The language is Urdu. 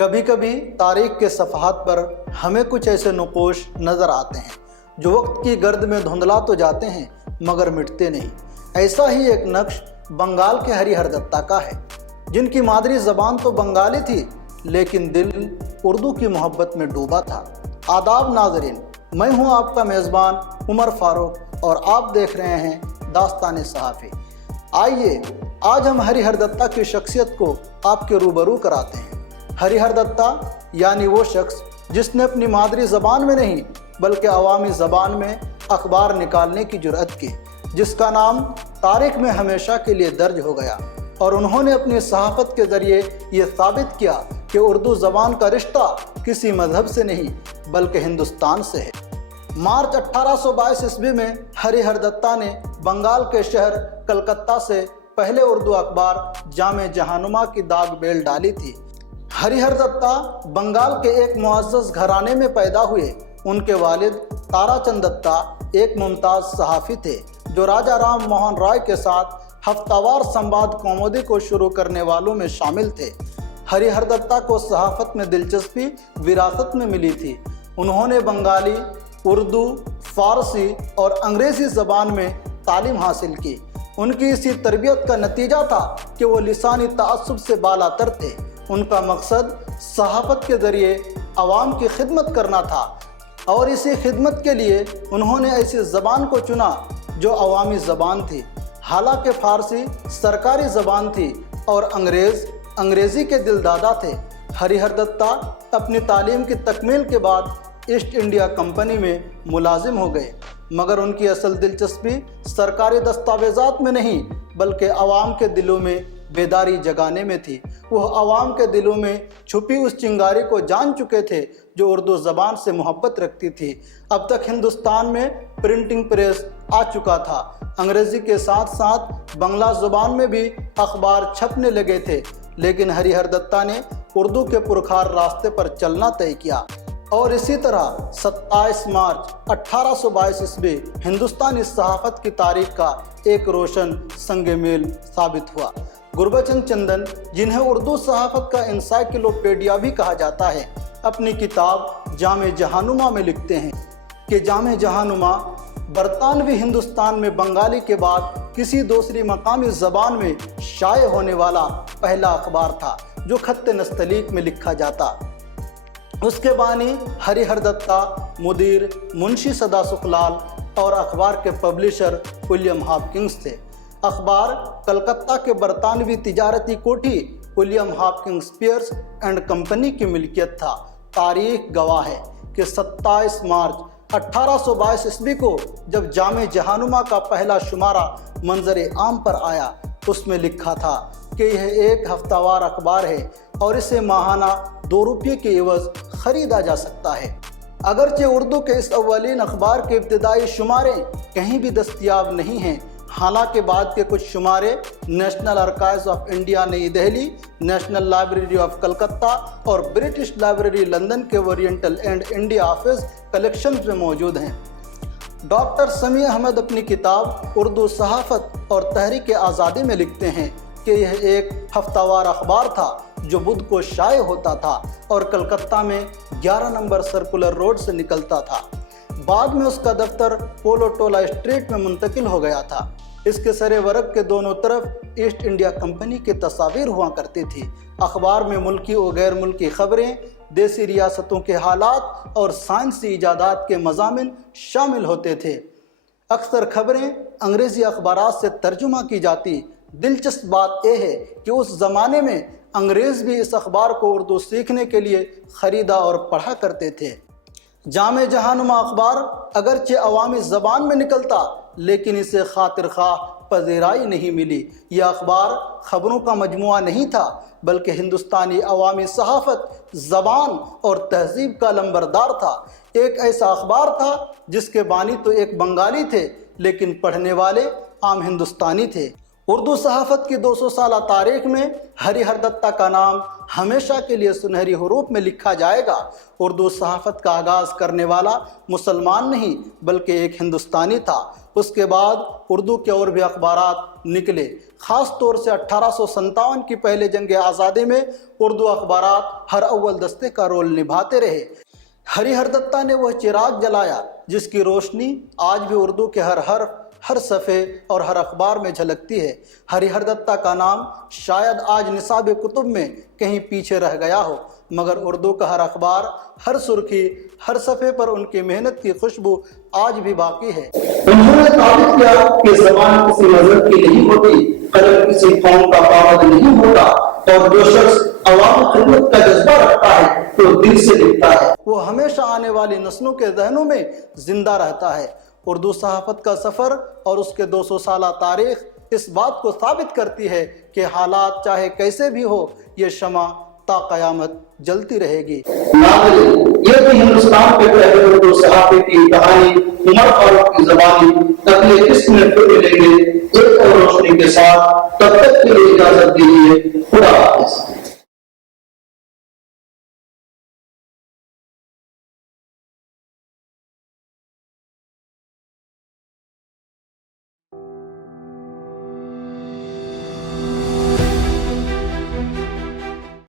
کبھی کبھی تاریخ کے صفحات پر ہمیں کچھ ایسے نقوش نظر آتے ہیں جو وقت کی گرد میں دھندلا تو جاتے ہیں مگر مٹتے نہیں۔ ایسا ہی ایک نقش بنگال کے ہری ہر دتہ کا ہے، جن کی مادری زبان تو بنگالی تھی لیکن دل اردو کی محبت میں ڈوبا تھا۔ آداب ناظرین، میں ہوں آپ کا میزبان عمر فاروق اور آپ دیکھ رہے ہیں داستان صحافی۔ آئیے آج ہم ہری ہر دتہ کی شخصیت کو آپ کے روبرو کراتے ہیں۔ ہری ہر دتہ یعنی وہ شخص جس نے اپنی مادری زبان میں نہیں بلکہ عوامی زبان میں اخبار نکالنے کی جرأت کی، جس کا نام تاریخ میں ہمیشہ کے لیے درج ہو گیا، اور انہوں نے اپنی صحافت کے ذریعے یہ ثابت کیا کہ اردو زبان کا رشتہ کسی مذہب سے نہیں بلکہ ہندوستان سے ہے۔ مارچ 1822 عیسوی میں ہری ہر دتہ نے بنگال کے شہر کلکتہ سے پہلے اردو اخبار جامع جہانما کی داغ بیل ڈالی تھی۔ ہری ہر دتہ بنگال کے ایک معزز گھرانے میں پیدا ہوئے۔ ان کے والد تارا چند دتہ ایک ممتاز صحافی تھے جو راجا رام موہن رائے کے ساتھ ہفتہ وار سمباد کومودی کو شروع کرنے والوں میں شامل تھے۔ ہری ہر دتہ کو صحافت میں دلچسپی وراثت میں ملی تھی۔ انہوں نے بنگالی، اردو، فارسی اور انگریزی زبان میں تعلیم حاصل کی۔ ان کی اسی تربیت کا نتیجہ تھا کہ وہ لسانی تعصب سے بالاتر تھے۔ ان کا مقصد صحافت کے ذریعے عوام کی خدمت کرنا تھا، اور اسی خدمت کے لیے انہوں نے ایسی زبان کو چنا جو عوامی زبان تھی۔ حالانکہ فارسی سرکاری زبان تھی اور انگریزی کے دل دادا تھے۔ ہری ہر دتہ اپنی تعلیم کی تکمیل کے بعد ایسٹ انڈیا کمپنی میں ملازم ہو گئے، مگر ان کی اصل دلچسپی سرکاری دستاویزات میں نہیں بلکہ عوام کے دلوں میں بیداری جگانے میں تھی۔ وہ عوام کے دلوں میں چھپی اس چنگاری کو جان چکے تھے جو اردو زبان سے محبت رکھتی تھی۔ اب تک ہندوستان میں پرنٹنگ پریس آ چکا تھا، انگریزی کے ساتھ ساتھ بنگلہ زبان میں بھی اخبار چھپنے لگے تھے، لیکن ہری ہر دتہ نے اردو کے پرخار راستے پر چلنا طے کیا، اور اسی طرح 27 مارچ 1822 عیسوی ہندوستانی صحافت کی تاریخ کا ایک روشن سنگ میل ثابت ہوا۔ گربچن چندن، جنہیں اردو صحافت کا انسائکلوپیڈیا بھی کہا جاتا ہے، اپنی کتاب جامع جہانما میں لکھتے ہیں کہ جامع جہانما برطانوی ہندوستان میں بنگالی کے بعد کسی دوسری مقامی زبان میں شائع ہونے والا پہلا اخبار تھا جو خط نستعلیق میں لکھا جاتا۔ اس کے بانی ہری ہر دتہ، مدیر منشی سدا سکھ لال اور اخبار کے پبلشر ولیم ہاپکنگز تھے۔ اخبار کلکتہ کے برطانوی تجارتی کوٹھی ولیم ہاپکنگز پیئرس اینڈ کمپنی کی ملکیت تھا۔ تاریخ گواہ ہے کہ 27 مارچ 1822 عیسوی کو جب جامع جہانما کا پہلا شمارہ منظر عام پر آیا، اس میں لکھا تھا کہ یہ ایک ہفتہ وار اخبار ہے اور اسے ماہانہ 2 روپے کے عوض خریدا جا سکتا ہے۔ اگرچہ اردو کے اس اولین اخبار کے ابتدائی شمارے کہیں بھی دستیاب نہیں ہیں، حالانکہ بعد کے کچھ شمارے نیشنل آرکائیوز آف انڈیا نئی Delhi, national library of Calcutta اور برٹش لائبریری لندن کے oriental and India office collections میں موجود ہیں۔ ڈاکٹر سمیع احمد اپنی کتاب اردو صحافت اور تحریک آزادی میں لکھتے ہیں کہ یہ ایک ہفتہ وار اخبار تھا جو بدھ کو شائع ہوتا تھا اور کلکتہ میں 11 نمبر سرکولر روڈ سے نکلتا تھا۔ بعد میں اس کا دفتر پولو ٹولا اسٹریٹ میں منتقل ہو گیا تھا۔ اس کے سر ورق کے دونوں طرف ایسٹ انڈیا کمپنی کی تصاویر ہوا کرتی تھی۔ اخبار میں ملکی و غیر ملکی خبریں، دیسی ریاستوں کے حالات اور سائنسی ایجادات کے مضامین شامل ہوتے تھے۔ اکثر خبریں انگریزی اخبارات سے ترجمہ کی جاتی۔ دلچسپ بات یہ ہے کہ اس زمانے میں انگریز بھی اس اخبار کو اردو سیکھنے کے لیے خریدا اور پڑھا کرتے تھے۔ جامع جہانما اخبار اگرچہ عوامی زبان میں نکلتا لیکن اسے خاطر خواہ پذیرائی نہیں ملی۔ یہ اخبار خبروں کا مجموعہ نہیں تھا بلکہ ہندوستانی عوامی صحافت، زبان اور تہذیب کا لمبردار تھا۔ ایک ایسا اخبار تھا جس کے بانی تو ایک بنگالی تھے لیکن پڑھنے والے عام ہندوستانی تھے۔ اردو صحافت کی 200 سالہ تاریخ میں ہری ہر دتہ کا نام ہمیشہ کے لیے سنہری حروف میں لکھا جائے گا۔ اردو صحافت کا آغاز کرنے والا مسلمان نہیں بلکہ ایک ہندوستانی تھا۔ اس کے بعد اردو کے اور بھی اخبارات نکلے، خاص طور سے 1857 کی پہلے جنگ آزادی میں اردو اخبارات ہر اول دستے کا رول نبھاتے رہے۔ ہری ہر دتہ نے وہ چراغ جلایا جس کی روشنی آج بھی اردو کے ہر حرف، ہر صفحے اور ہر اخبار میں جھلکتی ہے۔ ہری ہر دتہ کا نام شاید آج نصاب کتب میں کہیں پیچھے رہ گیا ہو، مگر اردو کا ہر اخبار، ہر سرخی، ہر صفحے پر ان کی محنت کی خوشبو آج بھی باقی ہے۔ انہوں نے ثابت کیا کہ زبان کسی مذہب کی نہیں ہوتی، قلم کسی قوم کا پابند نہیں ہوتا، اور جو شخص عوام خدمت کا جذبہ رکھتا ہے تو دل سے لکھتا ہے۔ وہ ہمیشہ آنے والی نسلوں کے ذہنوں میں زندہ رہتا ہے۔ اردو صحافت کا سفر اور اس کے 200 سالہ تاریخ اس بات کو ثابت کرتی ہے کہ حالات چاہے کیسے بھی ہو، یہ شمع تا قیامت جلتی رہے گی۔ ناظرین، یہ تھی ہندوستان کے پہلے اردو صحافی کی کہانی عمر فاروق کی زبانی۔ اگلے قسط میں پھر ملیں گے ایک اور روشنی کے ساتھ، تب تک کے لیے اجازت دیجیے۔ خدا حافظ۔